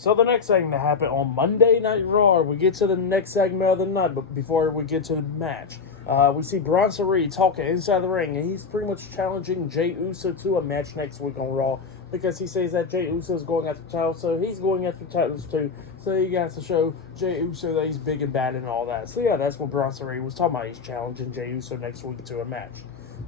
So the next thing to happen on Monday Night Raw, we get to the next segment of the night, but before we get to the match, we see Bronson Reed talking inside the ring, and he's pretty much challenging Jey Uso to a match next week on Raw, because he says that Jey Uso is going after titles, so he's going after titles too. So he got to show Jey Uso that he's big and bad and all that. So yeah, that's what Bronson Reed was talking about. He's challenging Jey Uso next week to a match.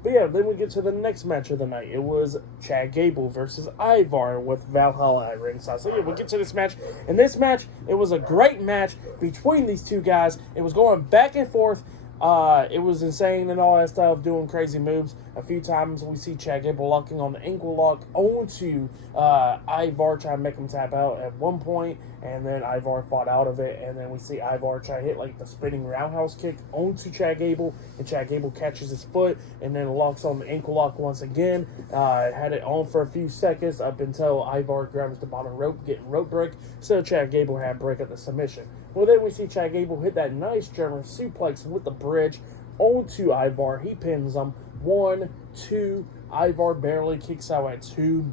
But yeah, then we get to the next match of the night. It was Chad Gable versus Ivar with Valhalla at ringside. So yeah, we'll get to this match. In this match, it was a great match between these two guys. It was going back and forth. It was insane and all that stuff, doing crazy moves. A few times we see Chad Gable locking on the ankle lock onto Ivar, trying to make him tap out at one point, and then Ivar fought out of it, and then we see Ivar try to hit like the spinning roundhouse kick onto Chad Gable, and Chad Gable catches his foot, and then locks on the ankle lock once again. Had it on for a few seconds up until Ivar grabs the bottom rope, getting rope break, so Chad Gable had break at the submission. Well, then we see Chad Gable hit that nice German suplex with the bridge onto Ivar. He pins him. 1, 2. Ivar barely kicks out at 2.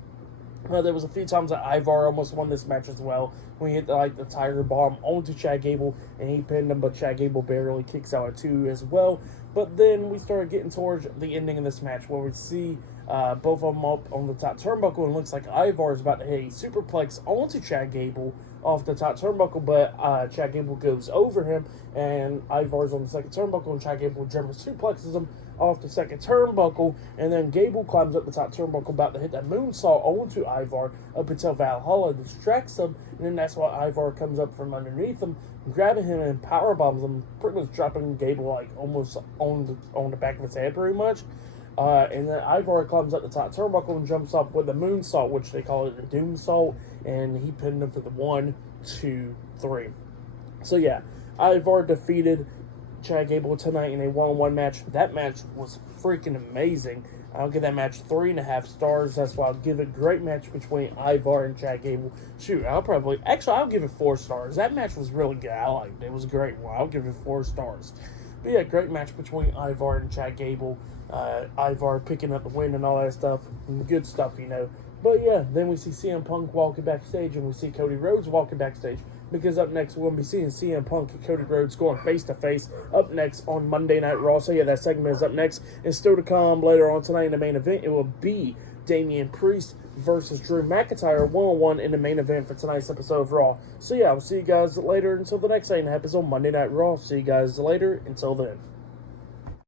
There was a few times that Ivar almost won this match as well, when he hit the Tiger Bomb onto Chad Gable, and he pinned him, but Chad Gable barely kicks out at 2 as well. But then we started getting towards the ending of this match, where we see both of them up on the top turnbuckle, and it looks like Ivar is about to hit a superplex onto Chad Gable off the top turnbuckle, but Chad Gable goes over him, and Ivar's on the second turnbuckle, and Chad Gable German suplexes him off the second turnbuckle, and then Gable climbs up the top turnbuckle, about to hit that moonsault onto Ivar, up until Valhalla distracts him, and then that's why Ivar comes up from underneath him, grabbing him and powerbombs him, pretty much dropping Gable like almost on the back of his head, pretty much. And then Ivar climbs up the top turnbuckle and jumps up with the moonsault, which they call it the Doomsault, and he pinned him for the 1, 2, 3. So yeah, Ivar defeated Chad Gable tonight in a one-on-one match. That match was freaking amazing. I'll give that match 3.5 stars. That's why I'll give it a great match between Ivar and Chad Gable. Shoot, I'll give it 4 stars. That match was really good. I liked it. It was a great one. I'll give it 4 stars. But yeah, great match between Ivar and Chad Gable. Ivar picking up the win and all that stuff. Good stuff, you know. But yeah, then we see CM Punk walking backstage, and we see Cody Rhodes walking backstage. Because up next, we're going to be seeing CM Punk and Cody Rhodes going face-to-face up next on Monday Night Raw. So yeah, that segment is up next. And still to come later on tonight in the main event, it will be Damian Priest versus Drew McIntyre one-on-one in the main event for tonight's episode of Raw. So yeah, I'll see you guys later until the next episode Monday Night Raw. See you guys later. Until then.